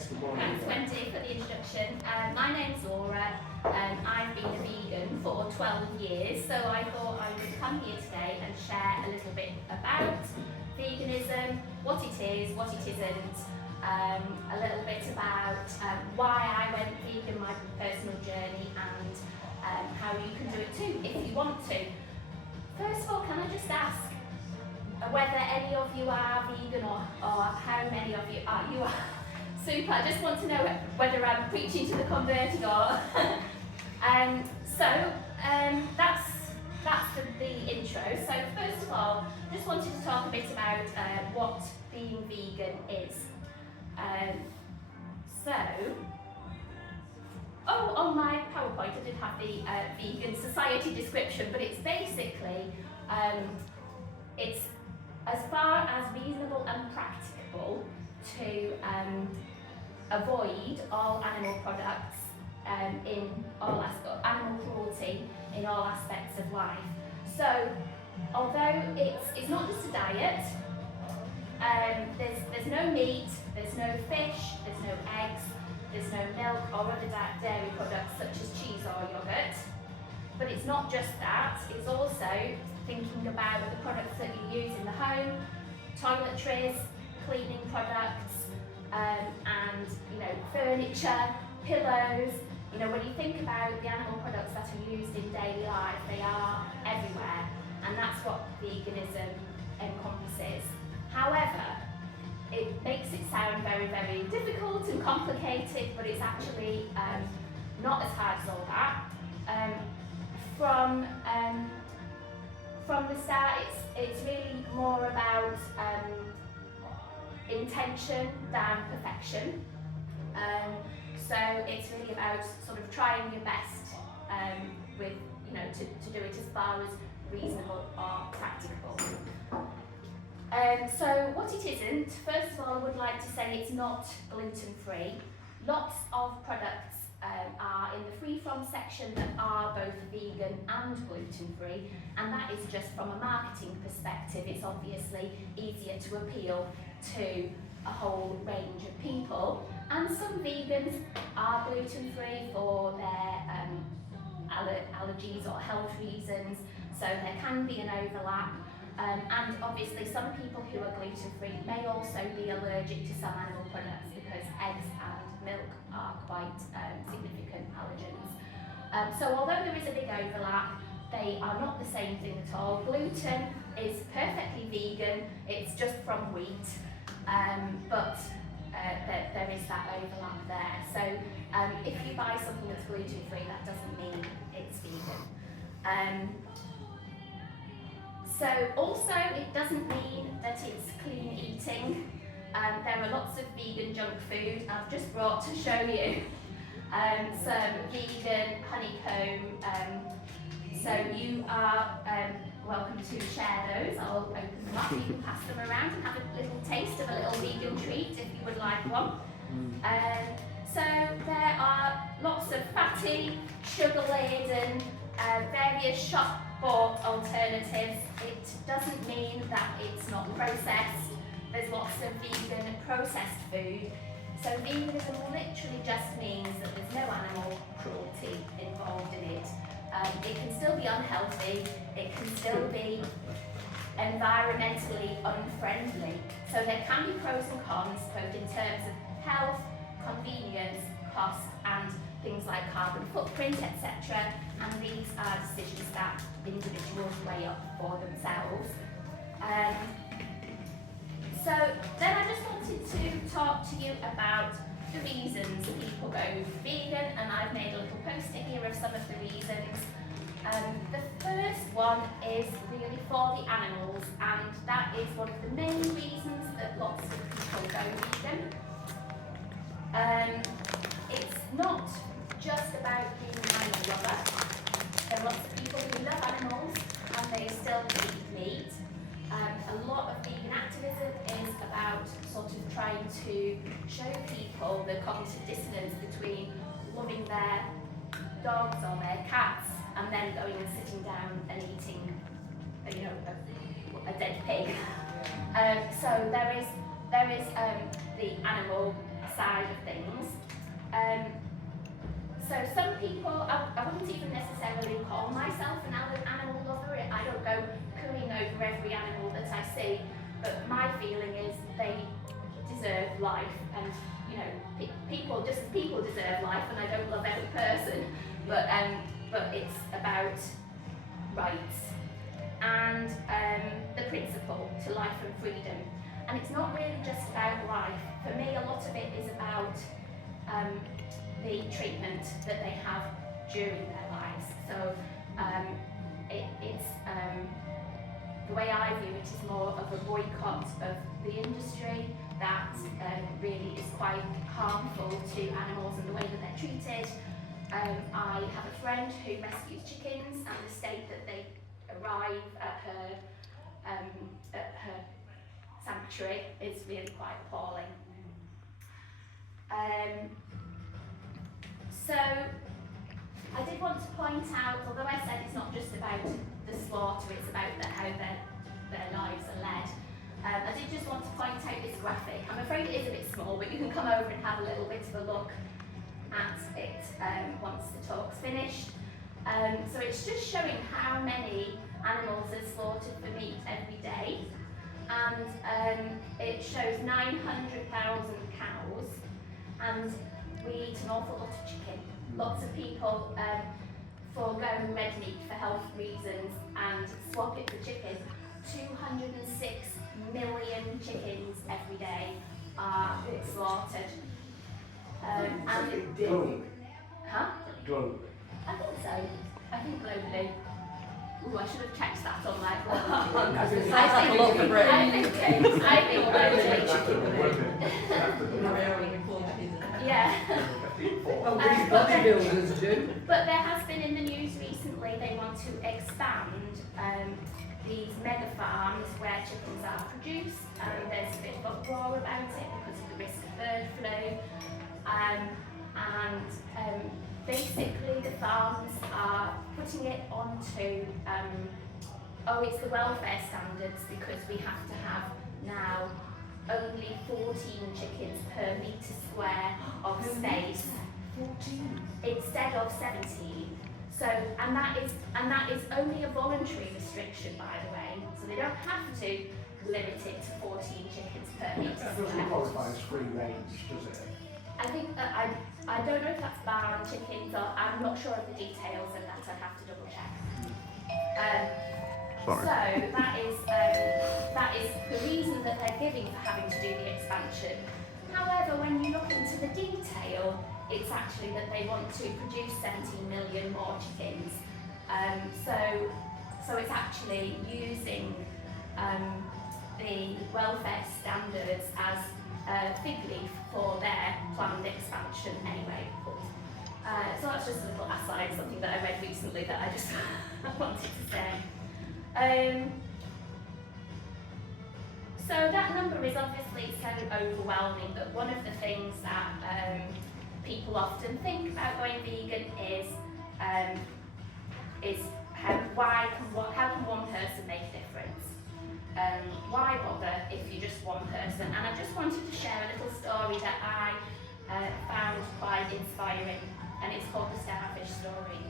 Yes, good morning. Thanks, Wendy, for the introduction. My name's Laura. I've been a vegan for 12 years, so I thought I would come here today and share a little bit about veganism, what it is, what it isn't, a little bit about why I went vegan, my personal journey, and how you can do it too if you want to. First of all, can I just ask whether any of you are vegan or how many of you are? Super, I just want to know whether I'm preaching to the converted or... that's the intro. So first of all, just wanted to talk a bit about what being vegan is. On my PowerPoint I did have the vegan society description, but it's basically, it's as far as reasonable and practicable to avoid all animal products in all animal cruelty in all aspects of life. So, although it's not just a diet, there's no meat, there's no fish, there's no eggs, there's no milk or other dairy products such as cheese or yogurt. But it's not just that, it's also thinking about the products that you use in the home, toiletries, cleaning products, and furniture, pillows. When you think about the animal products that are used in daily life, they are everywhere, and that's what veganism encompasses. However, it makes it sound very, very difficult and complicated, but it's actually not as hard as all that. From the start, it's really more about intention than perfection. So it's really about sort of trying your best to do it as far as reasonable or practicable. So what it isn't, first of all, I would like to say it's not gluten-free. Lots of products are in the free from section that are both vegan and gluten-free, and that is just from a marketing perspective. It's obviously easier to appeal to a whole range of people, and some vegans are gluten-free for their allergies or health reasons, so there can be an overlap. And obviously some people who are gluten-free may also be allergic to some animal products because eggs and milk are quite significant allergens. So although there is a big overlap, they are not the same thing at all. Gluten is perfectly vegan, it's just from wheat, but there is that overlap there. So if you buy something that's gluten-free, that doesn't mean it's vegan. So also, it doesn't mean that it's clean eating. There are lots of vegan junk food. I've just brought to show you some vegan honeycomb. So you are welcome to share those. I'll open them up. You can pass them around and have a little taste of a little vegan treat if you would like one. So there are lots of fatty, sugar-laden, various shop-bought alternatives. It doesn't mean that it's not processed. There's lots of vegan processed food. So veganism literally just means that there's no animal cruelty involved in it. It can still be unhealthy, it can still be environmentally unfriendly. So there can be pros and cons, both in terms of health, convenience, cost, and things like carbon footprint, etc. And these are decisions that individuals weigh up for themselves. So then I just wanted to talk to you about the reasons people go vegan, and I've made a little poster here of some of the reasons. The first one is really for the animals, and that is one of the main reasons that lots of people go vegan. It's not just about being an animal lover. There are lots of people who love animals and they still eat meat. A lot of vegan activism is about sort of trying to show people the cognitive dissonance between loving their dogs or their cats and then going and sitting down and eating, a dead pig. So there is the animal side of things. So some people, I wouldn't even necessarily call myself an animal lover. I don't go cooing over every animal that I see, but my feeling is they deserve life, and you know, people deserve life, and I don't love every person, but it's about rights and the principle to life and freedom. And it's not really just about life. For me, a lot of it is about the treatment that they have during their lives. So it's the way I view it is more of a boycott of the industry that really is quite harmful to animals and the way that they're treated. I have a friend who rescues chickens, and the state that they arrive at her sanctuary is really quite appalling. So I did want to point out, although I said it's not just about the slaughter, it's about how their lives are led. I did just want to point out this graphic. I'm afraid it is a bit small, but you can come over and have a little bit of a look at it once the talk's finished. So it's just showing how many animals are slaughtered for meat every day. And it shows 900,000 cows, and we eat an awful lot of chicken. Lots of people forego red meat for health reasons and swap it for chicken. 206 million chickens every day are slaughtered. Globally. Huh? Globally. I think so. I think globally. Ooh, I should have checked that on my I think a lot of bread. I think globally. Yeah. Well, these bodybuilders do. But there has been in the news recently, they want to expand these mega farms where chickens are produced, and there's a bit of uproar about it because of the risk of bird flu. Basically the farms are putting it onto, it's the welfare standards, because we have to have now only 14 chickens per metre square of space. 14. Instead of 17. So, and that is only a voluntary restriction, by the way. So they don't have to limit it to 14 chickens per metre That doesn't square. qualify as free range, does it? I think I don't know if that's bar on chickens, or I'm not sure of the details of that. I'd have to double check. Sorry. So that is the reason that they're giving for having to do the expansion. However, when you look into the detail, it's actually that they want to produce 17 million more chickens. So it's actually using the welfare standards as a fig leaf for their planned expansion anyway. So that's just a little aside, something that I read recently that I just wanted to say. So that number is obviously so overwhelming, but one of the things that people often think about going vegan is how can one person make a difference? Why bother if you're just one person? And I just wanted to share a little story that I found quite inspiring, and it's called the Starfish Story.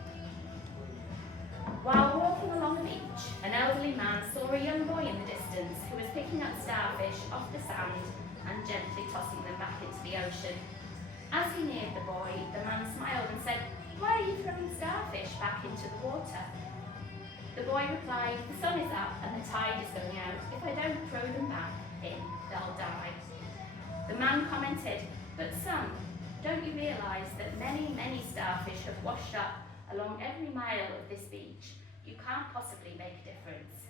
While walking along a beach, an elderly man saw a young boy in the distance who was picking up starfish off the sand and gently tossing them back into the ocean. As he neared the boy, the man smiled and said, "Why are you throwing starfish back into the water?" The boy replied, "The sun is up and the tide is going out. If I don't throw them back in, they'll die." The man commented, "But son, don't you realise that many, many starfish have washed up along every mile of this beach? You can't possibly make a difference."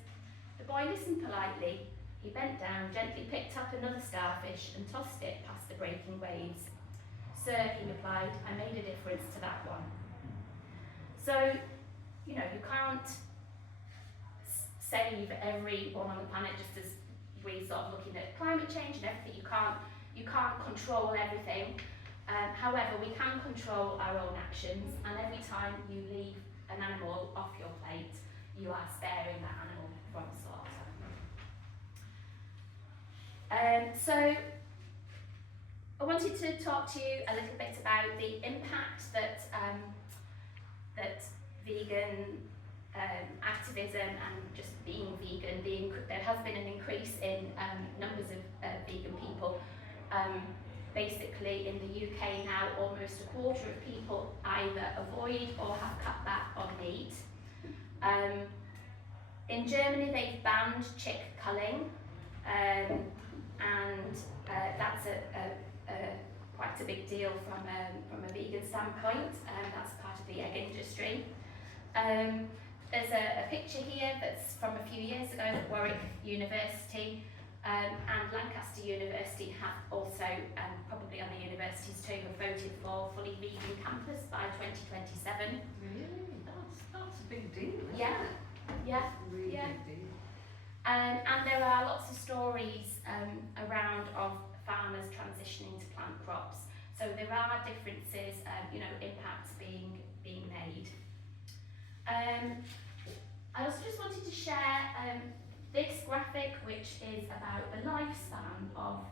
The boy listened politely. He bent down, gently picked up another starfish and tossed it past the breaking waves. "Sir," he replied, "I made a difference to that one." So, you can't save everyone on the planet, just as we sort of looking at climate change and everything. You can't control everything. However, we can control our own actions, and every time you leave an animal off your plate, you are sparing that animal from slaughter. So I wanted to talk to you a little bit about the impact that that vegan activism and just being vegan, there has been an increase in numbers of vegan people. Basically in the UK now, almost a quarter of people either avoid or have cut back on meat. In Germany they've banned chick culling, and that's quite a big deal from a vegan standpoint. That's part of the egg industry. There's a picture here that's from a few years ago at Warwick University, and Lancaster University have also, probably other universities too, have voted for fully vegan campus by 2027. Really? That's a big deal, isn't Yeah. it? Yeah. Really Yeah. big deal. And there are lots of stories around of farmers transitioning to plant crops. So there are differences, impacts being made. I also just wanted to share this graphic, which is about the lifespan of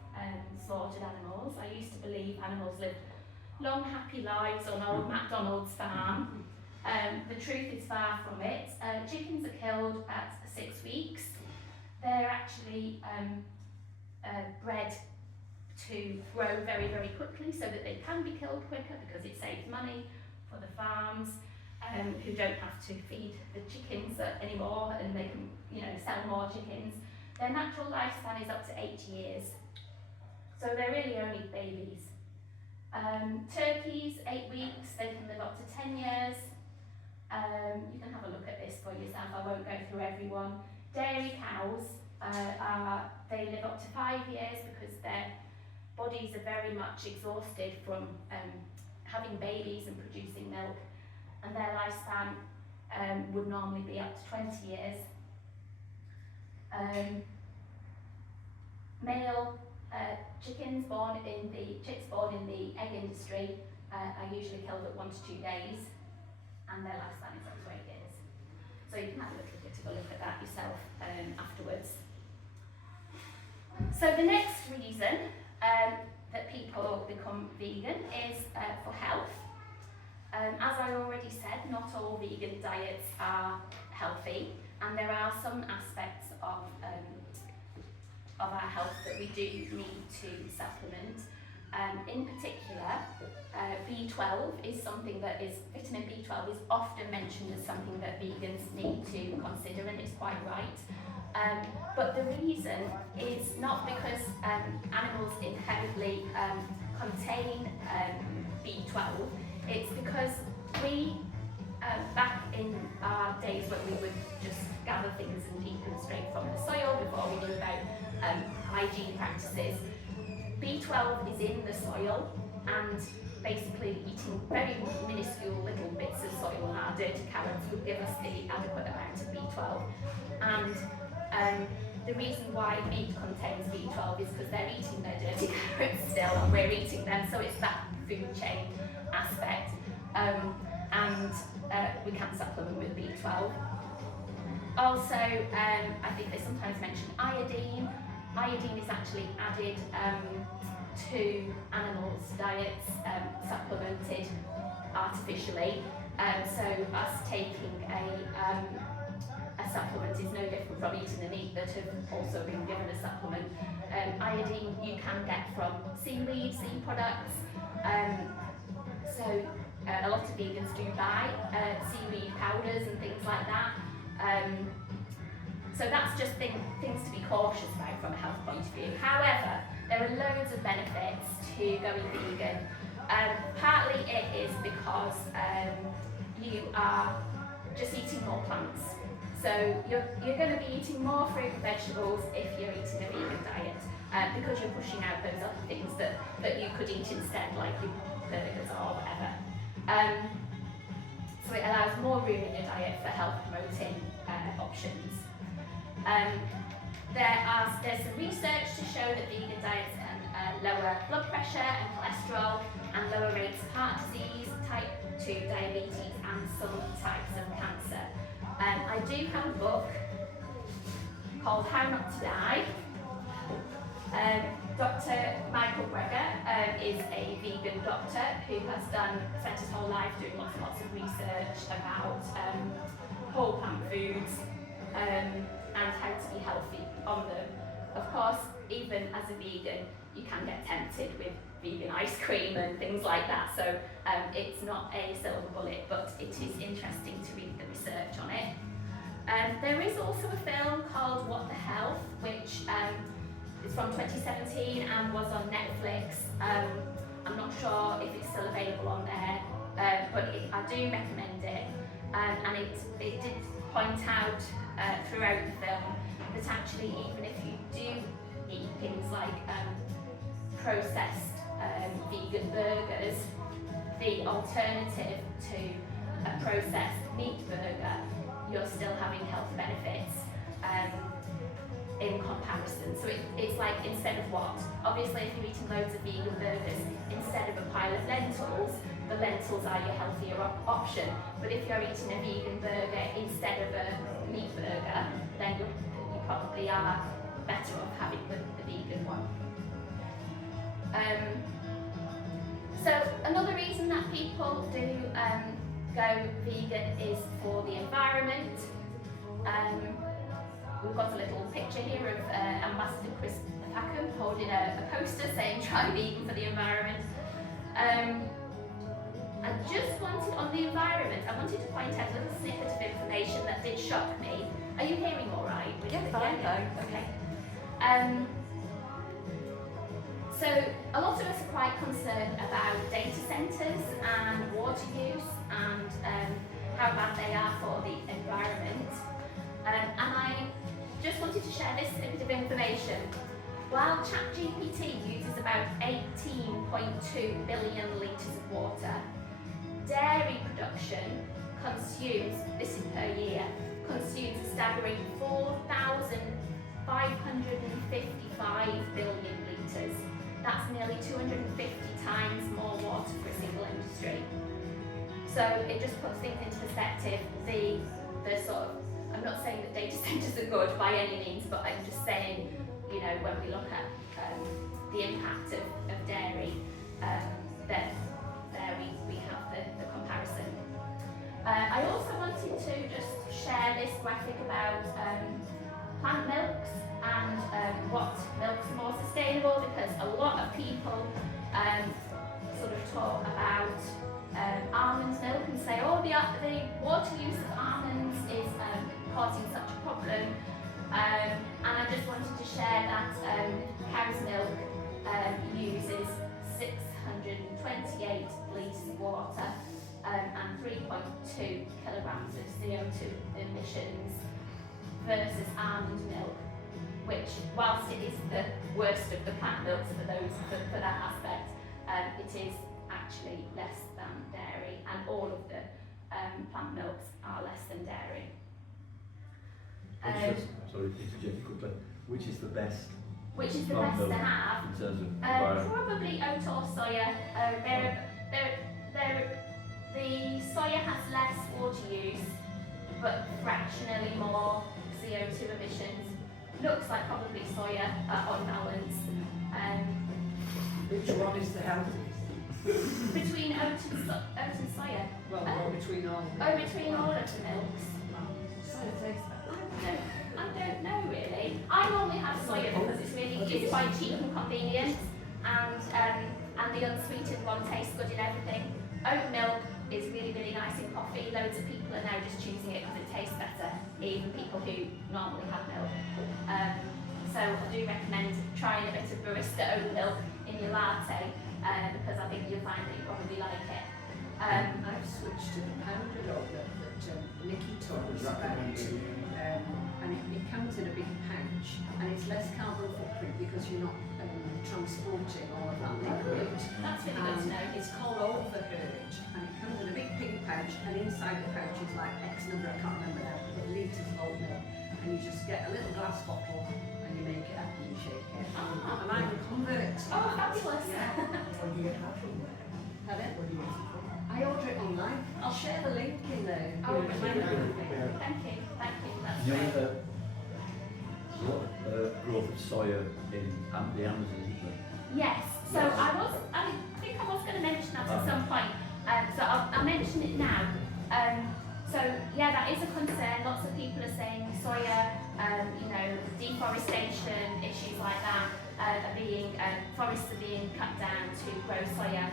slaughtered animals. I used to believe animals lived long, happy lives on old MacDonald's farm. The truth is far from it. Chickens are killed at 6 weeks. They're actually bred to grow very, very quickly so that they can be killed quicker because it saves money for the farms, who don't have to feed the chickens anymore, and they can, sell more chickens. Their natural lifespan is up to 8 years, so they're really only babies. Turkeys, 8 weeks, they can live up to 10 years. You can have a look at this for yourself, I won't go through everyone. Dairy cows, they live up to 5 years because their bodies are very much exhausted from having babies and producing milk, and their lifespan would normally be up to 20 years. Male chicks born in the egg industry are usually killed at 1 to 2 days, and their lifespan is up to 8 years. So you can have a little bit of a look at that yourself afterwards. So the next reason that people become vegan is for health. As I already said, not all vegan diets are healthy, and there are some aspects of our health that we do need to supplement. In particular, B12 is something that vitamin B12 is often mentioned as something that vegans need to consider, and it's quite right. But the reason is not because animals inherently contain B12, it's because we, back in our days when we would just gather things and eat them straight from the soil before we knew about hygiene practices, B12 is in the soil, and basically eating very minuscule little bits of soil on our dirty carrots would give us the adequate amount of B12. And the reason why meat contains B12 is because they're eating their dirty carrots still, and we're eating them, so it's that food chain aspect. And we can supplement with B12. Also, I think they sometimes mention iodine. Iodine is actually added to animals' diets, supplemented artificially. So us taking a supplement is no different from eating the meat that have also been given a supplement. Iodine you can get from seaweed, sea products. So a lot of vegans do buy seaweed powders and things like that. So that's just things to be cautious about from a health point of view. However, there are loads of benefits to going vegan. Partly it is because you are just eating more plants. So you're going to be eating more fruit and vegetables if you're eating a vegan diet, because you're pushing out those other things that you could eat instead, like your burgers or whatever. So it allows more room in your diet for health promoting options. There's some research to show that vegan diets can lower blood pressure and cholesterol, and lower rates of heart disease, type 2 diabetes, and some types of cancer. I do have a book called How Not to Die. Dr. Michael Breger is a vegan doctor who has spent his whole life doing lots and lots of research about whole plant foods and how to be healthy on them. Of course, even as a vegan, you can get tempted with vegan ice cream and things like that, so it's not a silver bullet, but it is interesting to read the research on it. There is also a film called What the Health, which is from 2017 and was on Netflix. I'm not sure if it's still available on there, but I do recommend it. And it did point out throughout the film that actually even if you do eat things like processed vegan burgers, the alternative to a processed meat burger, you're still having health benefits in comparison. So it's like, instead of what? Obviously if you're eating loads of vegan burgers, instead of a pile of lentils, the lentils are your healthier option. But if you're eating a vegan burger instead of a meat burger, then you probably are better off having the vegan one. So another reason that people do go vegan is for the environment. We've got a little picture here of Ambassador Chris Packham holding a poster saying try vegan for the environment. I just wanted, on the environment, I wanted to point out a little snippet of information that did shock me. Are you hearing all right? Yeah, fine, thanks. Okay. So a lot of us are quite concerned about data centres and water use and how bad they are for the environment. And I just wanted to share this snippet of information. While ChatGPT uses about 18.2 billion litres of water, dairy production consumes, this is per year, consumes a staggering 4,555 billion litres. That's nearly 250 times more water for a single industry. So it just puts things into perspective. The sort of, I'm not saying that data centres are good by any means, but I'm just saying, you know, when we look at the impact of dairy, that there we have the comparison. I also wanted to just share this graphic about plant milks and what milks are more sustainable, because a lot of people sort of talk about almond milk and say, oh, the water use of almonds is causing such a problem. And I just wanted to share that cow's milk uses 628 litres of water and 3.2 kilograms of CO2 emissions versus almond milk, which, whilst it is the worst of the plant milks for that aspect, it is actually less than dairy, and all of the plant milks are less than dairy. Sorry, interject quickly. Which is the best? Which is the plant best to milk have? in terms of environment? Probably oat or soya. The soya has less water use, but fractionally more CO2 emissions. Looks like probably soya on balance. Which one is the healthiest? Between oat and soya. Well, between all of them. Oh, between all of the milks. Soya tastes better. No, I don't know really. I normally have soya because it's quite cheap and convenient, and the unsweetened one tastes good in everything. Oat milk is really, really nice in coffee. Loads of people are now just choosing it because it tastes better, even people who normally have milk. So I do recommend trying a bit of barista oat milk in your latte, because I think you'll find that you probably like it. I've switched to the powdered yogurt that Nikki taught us about, and it comes in a big pouch, and it's less carbon footprint because you're not transporting all of that liquid. That's really good to know. It's called Overheard, and it comes in a big pink pouch, and inside the pouch is like X number, I can't remember now, but litres of oat milk, and you just get a little glass bottle and you make it up and you shake it. Ah. And I'm a convert to Oh, that. fabulous. Yeah. Where do you get that from? Pardon? Where do you get it from? I order it online. I'll share the link in there. Oh, You know, brilliant. my- Thank you. That's You great. know, growth of soya in the Amazon, isn't there? Yes, so Yes. I think I was going to mention that at some point, so I'll mention it now. So yeah, that is a concern. Lots of people are saying soya, you know, deforestation, issues like that, forests are being cut down to grow soya.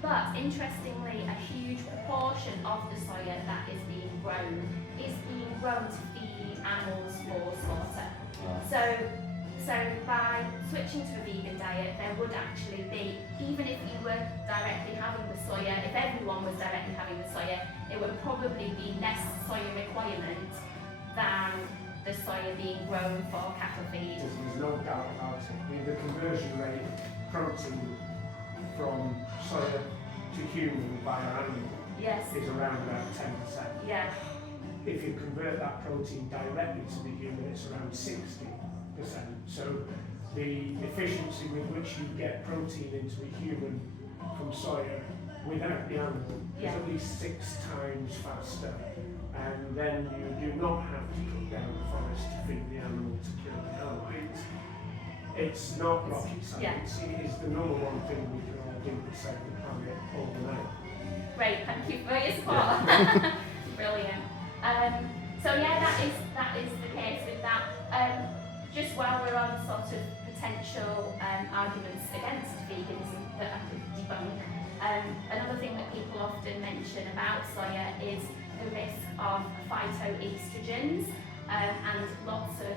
But interestingly, a huge proportion of the soya that is being grown to feed animals for slaughter. So by switching to a vegan diet, there would actually be, even if you were directly having the soya, if everyone was directly having the soya, it would probably be less soya requirement than the soya being grown for cattle feed. There's no doubt about it. I mean, the conversion rate of protein from soya to human via animal Yes. is around about 10%. Yeah. If you convert that protein directly to the human, it's around 60%. So the efficiency with which you get protein into a human from soya without the animal is at least 6 times faster. And then you do not have to cut down the forest to feed the animal to kill the animal. It's not rocket science. It is the number one thing we can all do to save the planet overnight. Great, thank you for your support. Brilliant. So yeah, that is the case with that. Just while we're on sort of potential arguments against veganism that I could debunk, another thing that people often mention about soya is the risk of phytoestrogens, and lots of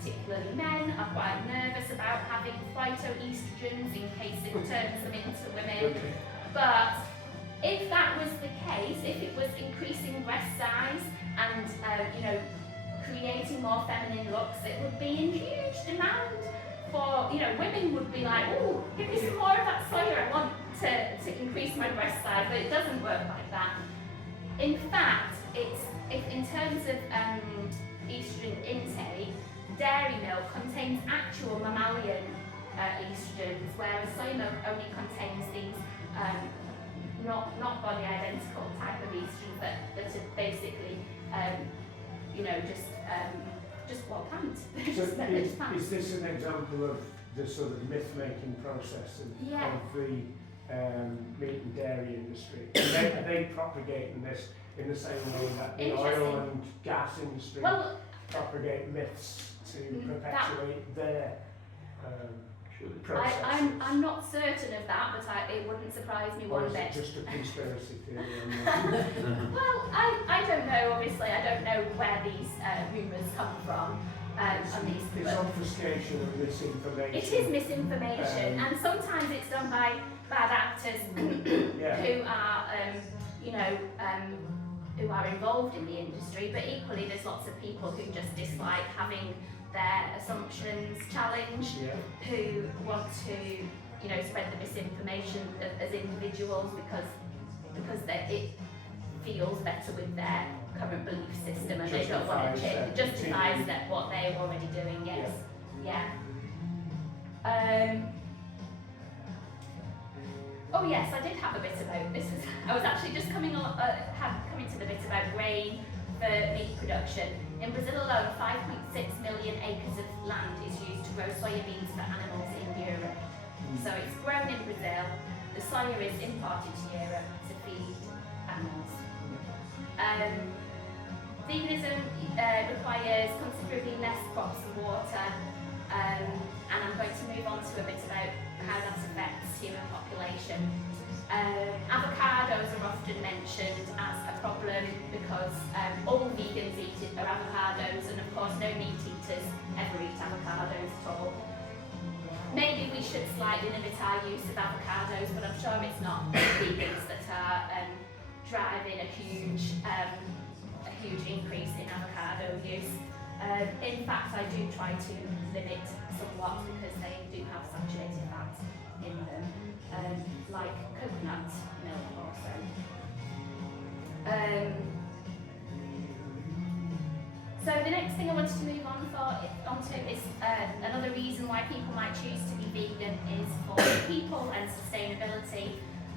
particularly men are quite nervous about having phytoestrogens in case it turns them into women. But if that was the case, if it was increasing breast size and you know, creating more feminine looks, it would be in huge demand for, you know, women would be like, oh, give me some more of that soya, I want to increase my breast size, but it doesn't work like that. In fact, if in terms of estrogen intake, dairy milk contains actual mammalian estrogens, whereas soy milk only contains these not body identical type of estrogens that are basically you know, just plant. So is this an example of the sort of myth-making process of the meat and dairy industry? Are they propagating this in the same way that the oil and gas industry propagate myths to perpetuate their processes? I'm not certain of that, but it wouldn't surprise me one Or is bit. it just a conspiracy theory? Well, I don't know, obviously, I don't know where these rumours come from. It's obfuscation and misinformation. It is misinformation, and sometimes it's done by bad actors who are, you know, who are involved in the industry, but equally there's lots of people who just dislike having their assumptions challenged, who want to, you know, spread the misinformation as individuals because it feels better with their current belief system, and they don't want to change. It justifies that what they're already doing. Yes, oh yes, I did have a bit about this. I was actually just coming to the bit about grain for meat production. In Brazil alone, 5.6 million acres of land is used to grow soybeans for animals in Europe. So it's grown in Brazil. The soya is imported to Europe to feed animals. Veganism requires considerably less crops and water, and I'm going to move on to a bit about how that affects human population. Avocados are often mentioned as a problem because all vegans are avocados, and of course no meat eaters ever eat avocados at all. Maybe we should slightly limit our use of avocados, but I'm sure it's not vegans that are driving a huge increase in avocado use. In fact, I do try to limit somewhat because they do have saturated fat in them, like coconut milk also. So the next thing I wanted to move onto is another reason why people might choose to be vegan is for people and sustainability.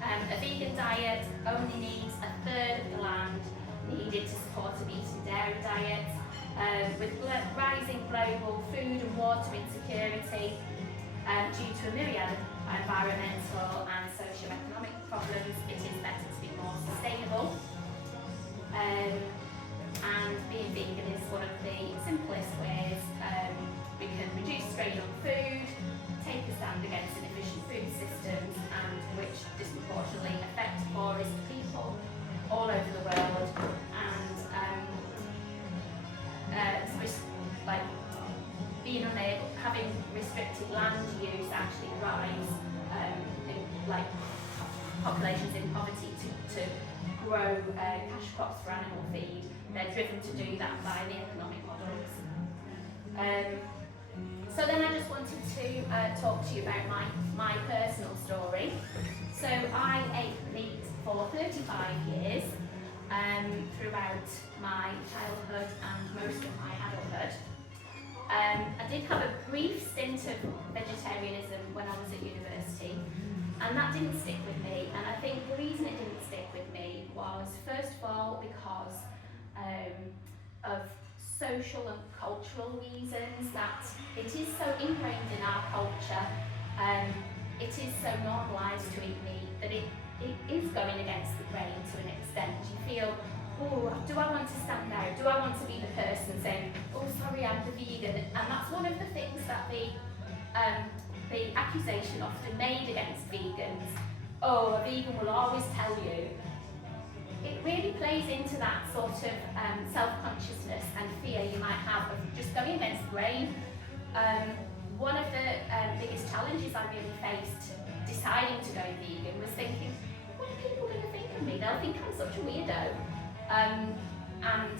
A vegan diet only needs 1/3 of the land needed to support a meat and dairy diet. with rising global food and water insecurity due to a myriad of environmental and socio-economic problems, it is better to be more sustainable. And being vegan is one of the simplest ways we can reduce strain on food, take a stand against inefficient food systems, and which disproportionately affect poorest people all over the world. And like being unable, having restricted land use actually drives like populations in poverty to grow cash crops for animal feed. They're driven to do that by the economic models. So then I just wanted to talk to you about my personal story. So I ate meat for 35 years throughout my childhood and most of my adulthood. I did have a brief stint of vegetarianism when I was at university, and that didn't stick with me. And I think the reason it didn't stick with me was, first of all, because of social and cultural reasons, that it is so ingrained in our culture, it is so normalised to eat meat that it is going against the grain to an extent. You feel, oh, do I want to stand out? Do I want to be the person saying, oh, sorry, I'm the vegan? And that's one of the things that the accusation often made against vegans. Oh, a vegan will always tell you. It really plays into that sort of self-consciousness and fear you might have of just going against the grain. One of the biggest challenges I really faced deciding to go vegan was thinking, what are people going to think of me? They'll think I'm such a weirdo. And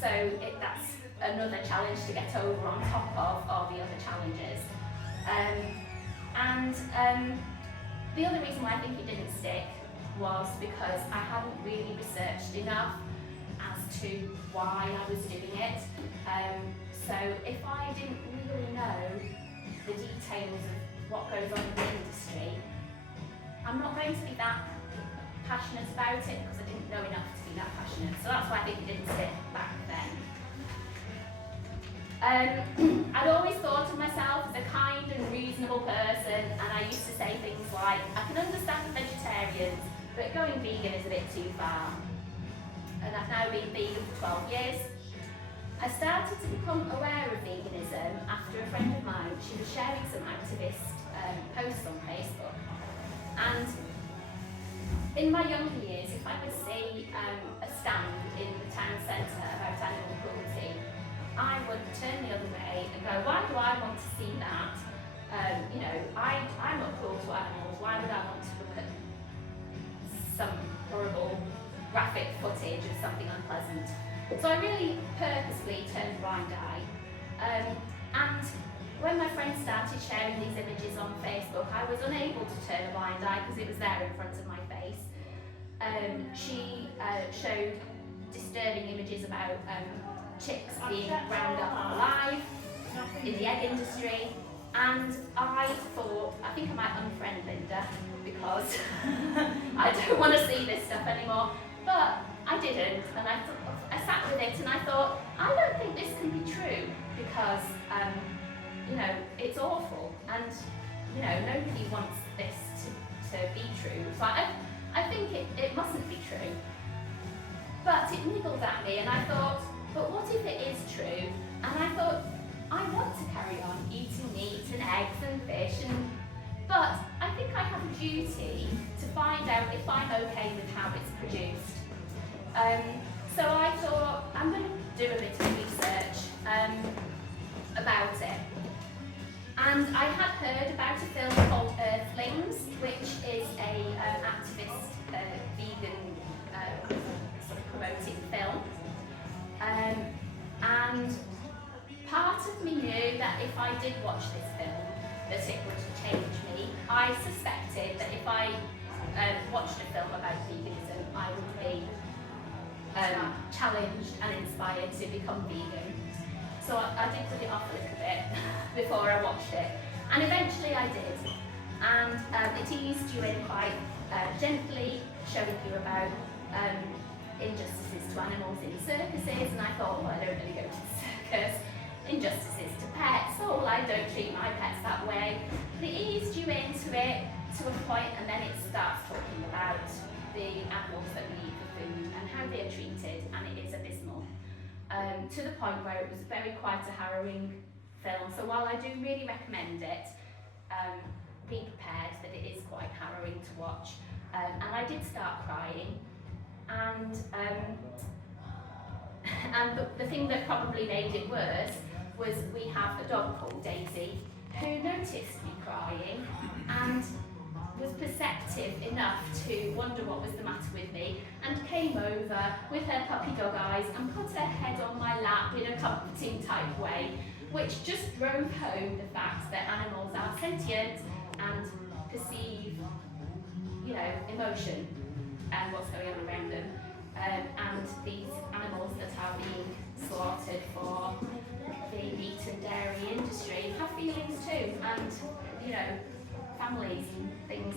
so that's another challenge to get over on top of all the other challenges. The other reason why I think it didn't stick was because I hadn't really researched enough as to why I was doing it. So if I didn't really know the details of what goes on in the industry, I'm not going to be that passionate about it because I didn't know enough to be that passionate. So that's why I think it didn't stick back then. I'd always thought of myself as a kind and reasonable person, and I used to say things like, I can understand vegetarians, but going vegan is a bit too far. And I've now been vegan for 12 years. I started to become aware of veganism after a friend of mine, she was sharing some activist posts on Facebook. And in my younger years, if I would see a stand in the town centre about animal cruelty, I would turn the other way and go, why do I want to see that? You know, I'm not cruel to animals, why would I want to look at some horrible graphic footage of something unpleasant? So I really purposely turned a blind eye. And when my friend started sharing these images on Facebook, I was unable to turn a blind eye because it was there in front of my face. She showed disturbing images about chicks being ground up alive in the egg industry, and I thought, I think I might unfriend Linda because I don't want to see this stuff anymore. But I didn't, and I sat with it and I thought, I don't think this can be true because, you know, it's awful, and, you know, nobody wants this to be true. So I think it mustn't be true. But it niggled at me and I thought, but what if it is true? And I thought, I want to carry on eating meat and eggs and fish, but I think I have a duty to find out if I'm okay with how it's produced. So I thought, I'm going to do a bit of research about it. And I had heard about a film called Earthlings, which is a activist vegan sort of promoting film. And part of me knew that if I did watch this film, that it would change me. I suspected that if I watched a film about veganism, I would be challenged and inspired to become vegan. So I did put it off a little bit before I watched it. And eventually I did. And it eased you in quite gently, showing you about injustices to animals in circuses, and I thought, well, I don't really go to the circus. Injustices to pets, oh, well, I don't treat my pets that way. But it eased you into it to a point, and then it starts talking about the animals that we eat for food and how they are treated, and it is abysmal. To the point where it was quite a harrowing film. So while I do really recommend it, be prepared that it is quite harrowing to watch. And I did start crying, and the thing that probably made it worse was we have a dog called Daisy who noticed me crying and was perceptive enough to wonder what was the matter with me, and came over with her puppy dog eyes and put her head on my lap in a comforting type way, which just drove home the fact that animals are sentient and perceive, you know, emotion and what's going on around them. And these animals that are being slaughtered for the meat and dairy industry have feelings too, and, you know, families and things,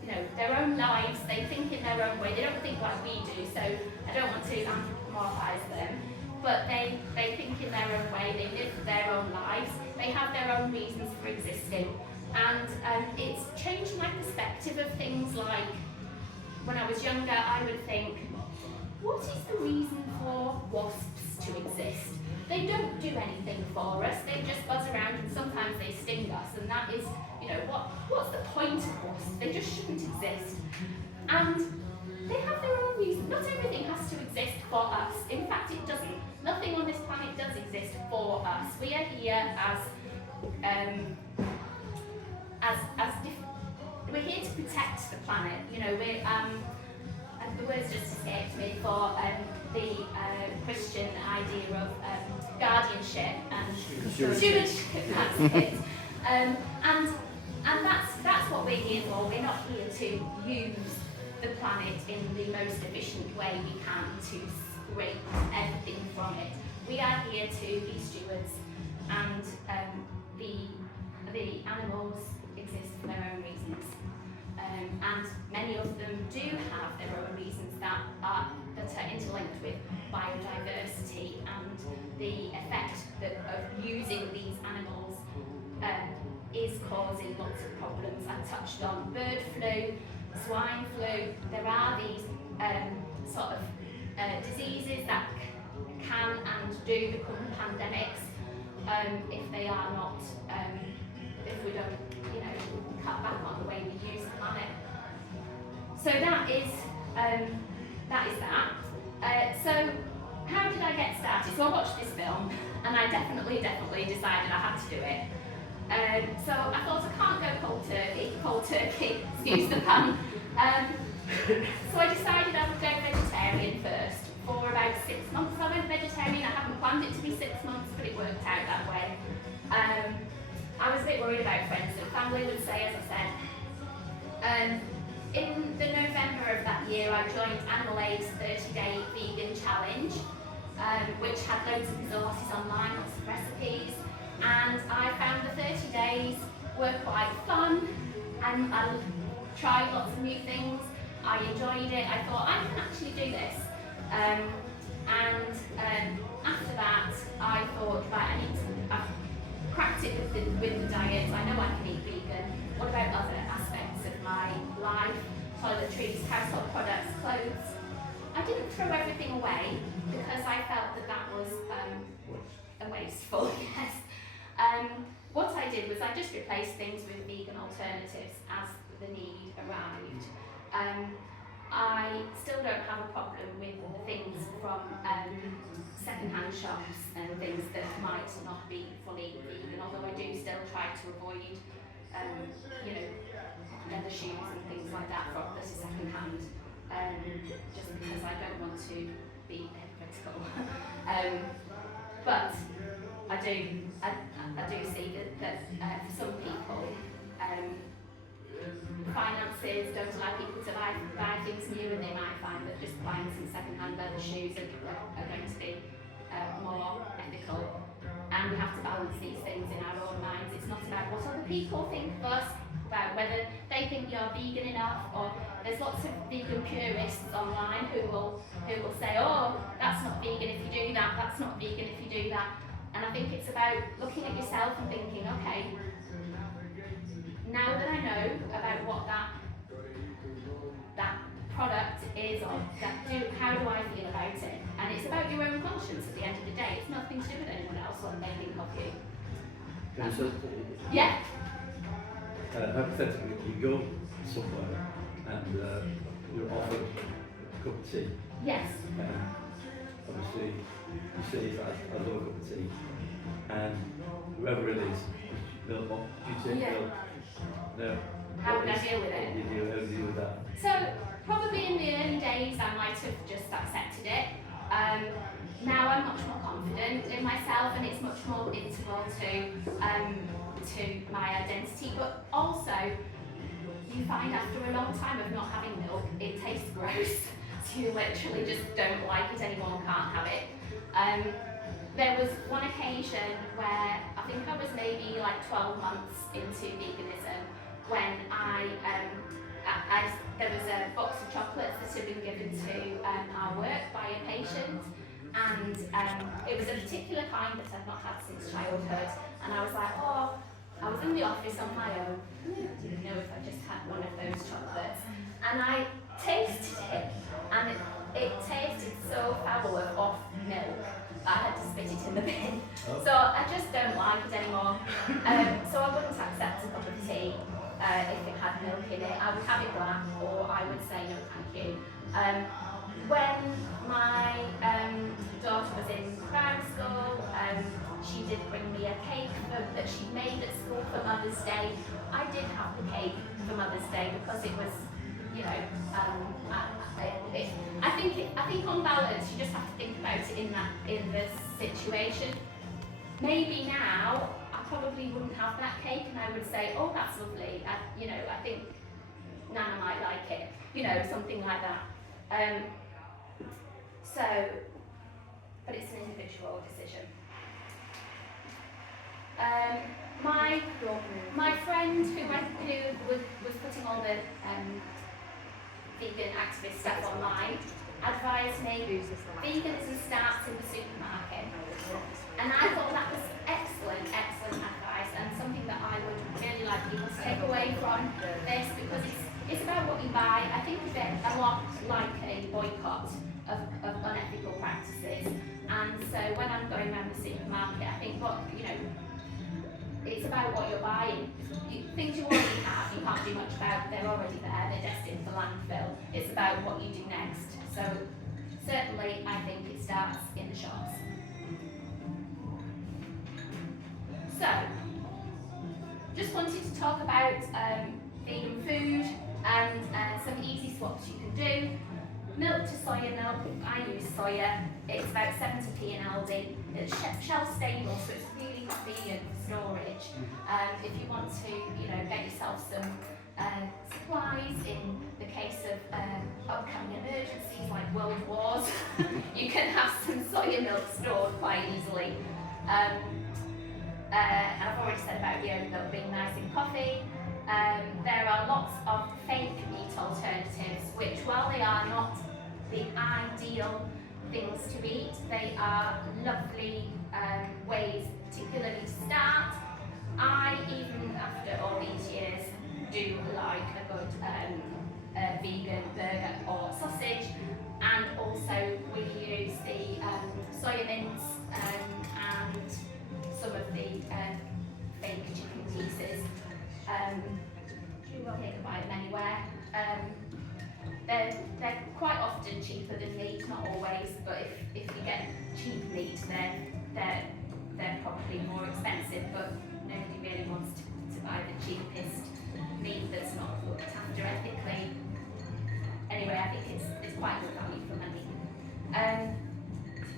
you know, their own lives, they think in their own way, they don't think like we do, so I don't want to anthropomorphise them, but they think in their own way, they live their own lives, they have their own reasons for existing, and it's changed my perspective of things like, when I was younger, I would think, what is the reason for wasps to exist? They don't do anything for us, they just buzz around and sometimes they sting us, and that is, you know, what's the point of wasps? They just shouldn't exist. And they have their own reason. Not everything has to exist for us. In fact, it doesn't. Nothing on this planet does exist for us. We are here we're here to protect the planet. You know, we're the words just escaped me for the Christian idea of guardianship and stewardship. That's it. And that's what we're here for. We're not here to use the planet in the most efficient way we can to scrape everything from it. We are here to be stewards, and the animals exist for their own reasons. And many of them do have their own reasons that are interlinked with biodiversity and the effect of using these animals is causing lots of problems. I touched on bird flu, swine flu. There are these sort of diseases that can and do become pandemics if they are not, if we don't, you know, cut back on the way we use the planet. So that is that. So how did I get started? So I watched this film, and I definitely decided I had to do it. So I thought, I can't go cold turkey, excuse the pun. So I decided I would go vegetarian first. For about 6 months I went vegetarian. I hadn't planned it to be 6 months, but it worked out that way. I was a bit worried about friends and family would say, as I said. In the November of that year, I joined Animal Aid's 30-day vegan challenge, which had loads of resources online, lots of recipes, and I found the 30 days were quite fun, and I tried lots of new things. I enjoyed it. I thought, I can actually do this. After that, I thought, right, I've cracked it with the diet. I know I can eat vegan. What about other aspects of my life? Toiletries, household products, clothes. I didn't throw everything away because I felt that was a wasteful, yes. What I did was I just replaced things with vegan alternatives as the need arrived. I still don't have a problem with things from second-hand shops and things that might not be fully vegan, although I do still try to avoid, you know, leather shoes and things like that from that are second-hand, just because I don't want to be hypocritical. But I do see that for some people, finances don't allow people to buy things new, and they might find that just buying some second-hand leather shoes are going to be more ethical. And we have to balance these things in our own minds. It's not about what other people think of us, about whether they think you're vegan enough or there's lots of vegan purists online who will say, oh, that's not vegan if you do that, that's not vegan if you do that. And I think it's about looking at yourself and thinking, okay, now that I know about what that product is, or how do I feel about it? And it's about your own conscience at the end of the day. It's nothing to do with anyone else, what they think of you. So, Yeah. hypothetically, you go somewhere and you're offered a cup of tea. Yes. Obviously, you see it as a low cup of tea, and whoever it is, they'll want you to take Yeah. milk. No. How would I deal with it? How do you deal with that? So probably in the early days I might have just accepted it. Now I'm much more confident in myself, and it's much more integral to my identity. But also, you find after a long time of not having milk, it tastes gross. So you literally just don't like it anymore and can't have it. There was one occasion where I think I was maybe like 12 months into veganism when there was a box of chocolates that had been given to our work by a patient, and it was a particular kind that I'd not had since childhood, and I was like, oh, I was in the office on my own, I didn't know if I just had one of those chocolates, and I tasted it, and it tasted so foul of off milk. I had to spit it in the bin. So I just don't like it anymore. So I wouldn't accept a cup of tea if it had milk in it. I would have it black, or I would say no thank you. When my daughter was in primary school, she did bring me a cake that she made at school for Mother's Day. I did have the cake for Mother's Day because it was, you know, I think on balance you just have to think about it in this situation. Maybe now I probably wouldn't have that cake, and I would say, oh, that's lovely. I think Nana might like it. You know, something like that. But it's an individual decision. My friend who was putting all the vegan activist stuff online advised me veganism starts in the supermarket, and I thought that was excellent advice, and something that I would really like people to take away from this, because it's about what you buy. I think of it a lot like a boycott of unethical practices, and so when I'm going around the supermarket, I think it's about what you're buying. Things you already have, you can't do much about. They're already there. They're destined for landfill. It's about what you do next. So certainly, I think it starts in the shops. So, just wanted to talk about vegan food and some easy swaps you can do. Milk to soya milk. I use soya. It's about 70p in Aldi. It's shelf stable, so it's really convenient for storage. If you want to, get yourself some supplies in the case of upcoming emergencies like world wars, you can have some soya milk stored quite easily. And I've already said about the oat milk being nice in coffee. There are lots of fake meat alternatives, which, while they are not the ideal things to eat, they are lovely ways, particularly to start. I, even after all these years, do like a good vegan burger or sausage, and also we use the soya mince and some of the fake chicken pieces. You can buy them anywhere. They're quite often cheaper than meat, not always, but if you get cheap meat, then they're probably more expensive, but nobody really wants to buy the cheapest meat that's not looked after ethically. Anyway, I think it's quite good value for money.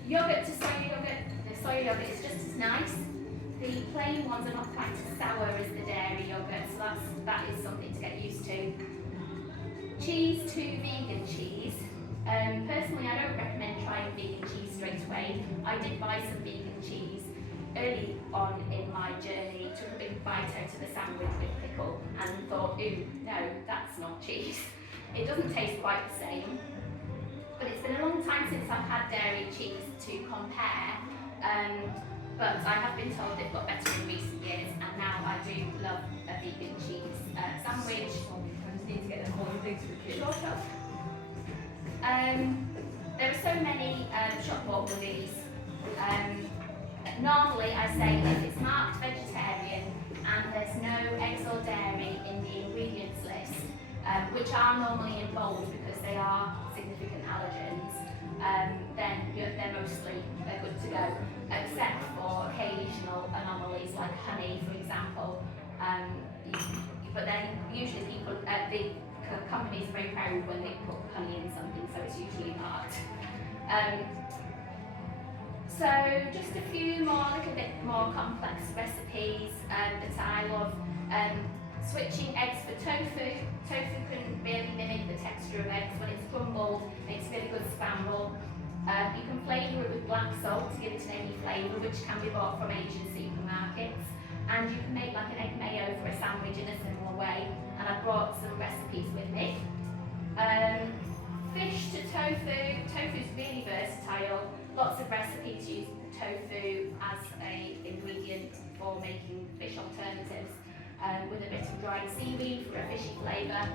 Yogurt to soya yogurt. The soya yogurt is just as nice. The plain ones are not quite as sour as the dairy yogurt, so that is something to get used to. Cheese to vegan cheese. Personally, I don't recommend trying vegan cheese straight away. I did buy some vegan cheese early on in my journey, took a big bite out of the sandwich with pickle and thought, ooh, no, that's not cheese. It doesn't taste quite the same, but it's been a long time since I've had dairy cheese to compare. But I have been told they've got better in recent years, and now I do love a vegan cheese sandwich. I just need to get the whole thing to the kids. Sure. There are so many shop walk with these. Normally I say if it's marked vegetarian and there's no eggs or dairy in the ingredients list, which are normally in bold because they are significant allergens, then they're mostly good to go, except for occasional anomalies like honey, for example. But then usually people, the companies are very proud when they put honey in something, so it's usually marked. So just a few more, little bit more complex recipes that I love. Switching eggs for tofu. Tofu can really mimic the texture of eggs when it's crumbled. Makes really good scramble. You can flavour it with black salt to give it an eggy flavour, which can be bought from Asian supermarkets. And you can make like an egg mayo for a sandwich in a similar way. And I brought some recipes with me. Fish to tofu. Tofu is really versatile. Lots of recipes use tofu as an ingredient for making fish alternatives, with a bit of dried seaweed for a fishy flavour.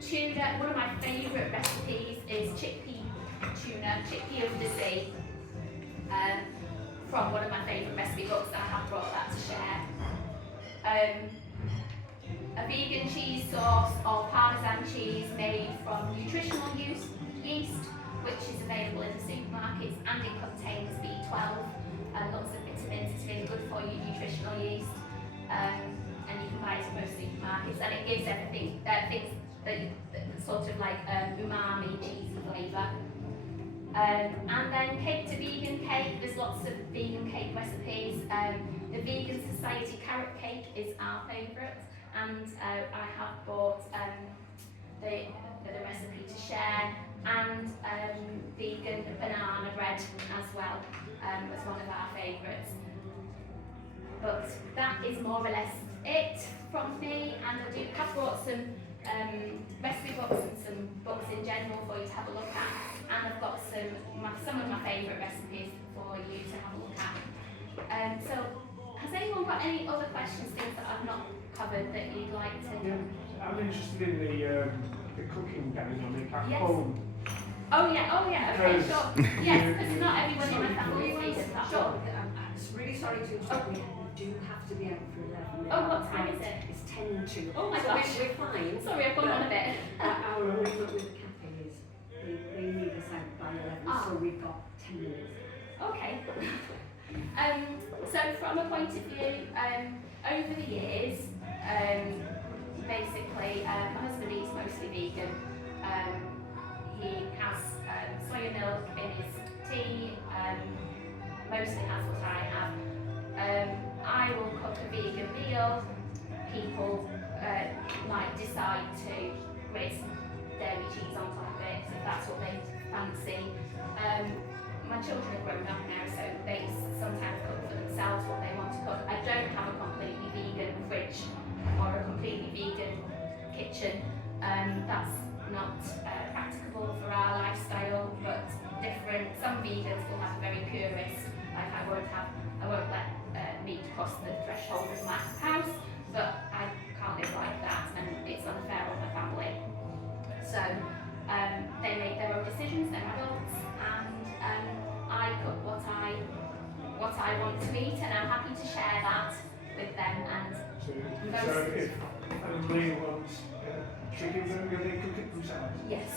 Tuna, one of my favourite recipes is chickpea tuna, chickpea of the sea, from one of my favourite recipe books, and I have brought that to share. A vegan cheese sauce or parmesan cheese made from nutritional yeast, which is available in the supermarkets, and it contains B12 and lots of vitamins. It's really good for you, nutritional yeast, and you can buy it at most supermarkets, and it gives everything things that sort of like umami, cheesy flavour. And then cake to vegan cake. There's lots of vegan cake recipes. The Vegan Society carrot cake is our favourite, and I have bought the recipe to share, and vegan banana bread as well was one of our favourites. But that is more or less it from me, and I do have brought some recipe books and some books in general for you to have a look at, and I've got some of my favourite recipes for you to have a look at. So has anyone got any other questions, things that I've not covered that you'd like to? Yeah, I'm interested in the cooking dynamic at Yes. home. Oh yeah, okay, Because sure. Yes, because not everyone in my family is vegan. That's Sure, all. I'm really sorry to interrupt you. You do have to be out for 11 Oh, what time is it? It's 10 to. Oh my So gosh. We're fine. Sorry, I've gone on a bit. Our arrangement with the cafe is they need us out by 11, Ah. so we've got 10 minutes. Okay. So from a point of view, over the years, basically, my husband eats mostly vegan. He has soya milk in his tea, mostly has what I have. I will cook a vegan meal. People might decide to grate some dairy cheese on top of it, if that's what they fancy. My children are grown up now, so they sometimes cook for themselves what they want to cook. I don't have a completely vegan fridge or a completely vegan kitchen. That's not practicable for our lifestyle, but different. Some vegans will have a very purist, like I won't let meat cross the threshold of my house, but I can't live like that, and it's unfair on my family. So they make their own decisions, they're adults, and I cook what I want to eat, and I'm happy to share that with them. And So if family wants chicken burger, they cook it themselves. yes.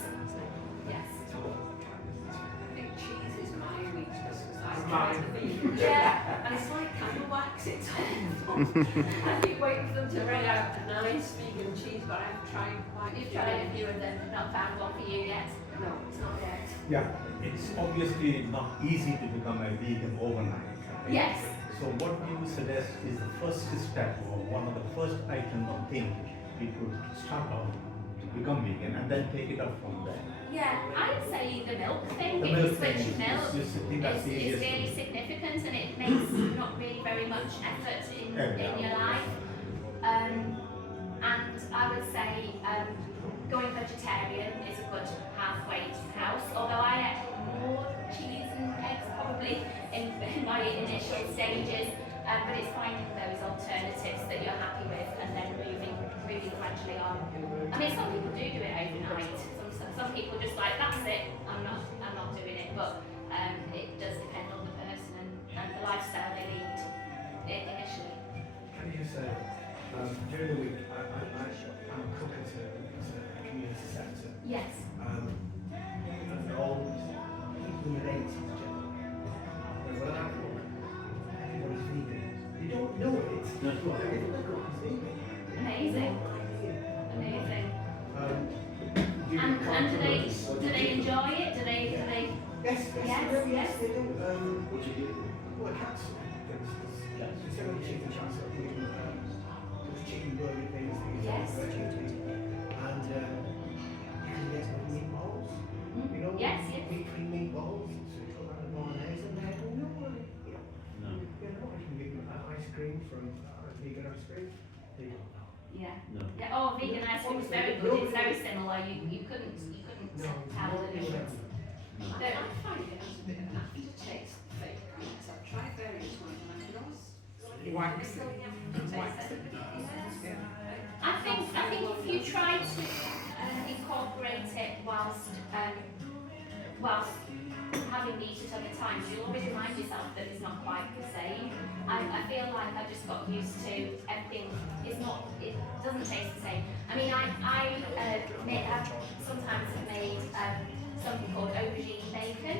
I think cheese is my weakness because I Mine. try to vegan. Yeah. And it's like candle wax, it's horrible. I keep waiting for them to bring out a nice vegan cheese, but I've tried quite You've tried a few of them, not found one for you yet. No, it's not yet. Yeah, it's obviously not easy to become a vegan overnight. Right? Yes. So what you suggest is the first step or one of the first items or thing we could start off to become vegan and then take it up from there. Yeah, I'd say the milk thing, The if you milk thing switch is milk, just the thing that's is easiest. really significant, and it makes not really very much effort in your life. And I would say initial stages, but it's finding those alternatives that you're happy with and then moving gradually on. I mean, some people do it overnight. Some people just like, that's it, I'm not doing it, but it does depend on the person and the lifestyle they lead initially. Can you just say, during the week, I'm a cook at a community centre, Yes. and they're all people in their 80s generally. And when I cook, everybody's vegan. They don't know it, No. but everyone cooks vegan. Amazing. Amazing. Do you And do they contribute? enjoy it? Do they? Yes, Yes. they do. What do you do? Well, a catsup, for instance. Yes. Instead of the chicken catsup, we do the chicken burger things that you Yes. and you can get some meatballs. You know, Yes, yes. weekly meatballs, so you put that in bolognese and they don't know what No. you know, you can get ice cream from vegan ice cream. They don't know. Yeah. No. Yeah. Oh, vegan ice cream is very good. It's very similar. You couldn't tell the difference. I find it has a bit of an aftertaste, fake meats. I've tried various ones and I can always wax them. I think if you try to incorporate it whilst having meat at other times, you'll always remind yourself that it's not quite the same. I feel like I just got used to everything. It doesn't taste the same. I mean, I've sometimes made something called aubergine bacon,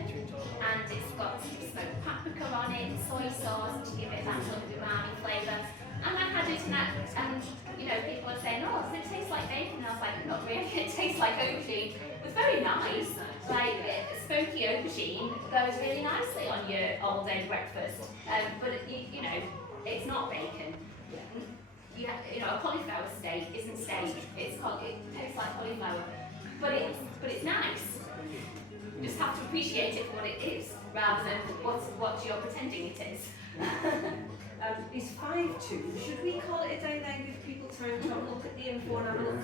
and it's got smoked paprika on it, soy sauce to give it that sort of umami flavour. And I had it and you know, people were saying, oh, does it taste like bacon? And I was like, not really, it tastes like aubergine. It was very nice. Like, smoky aubergine goes really nicely on your all-day breakfast. But, you know, it's not bacon. You know, a cauliflower steak isn't steak. It tastes like cauliflower. But it's nice. You just have to appreciate it for what it is, rather than what you're pretending it is. It's 5-2. Should we call it a day then, give people time to have a look at the info and have a look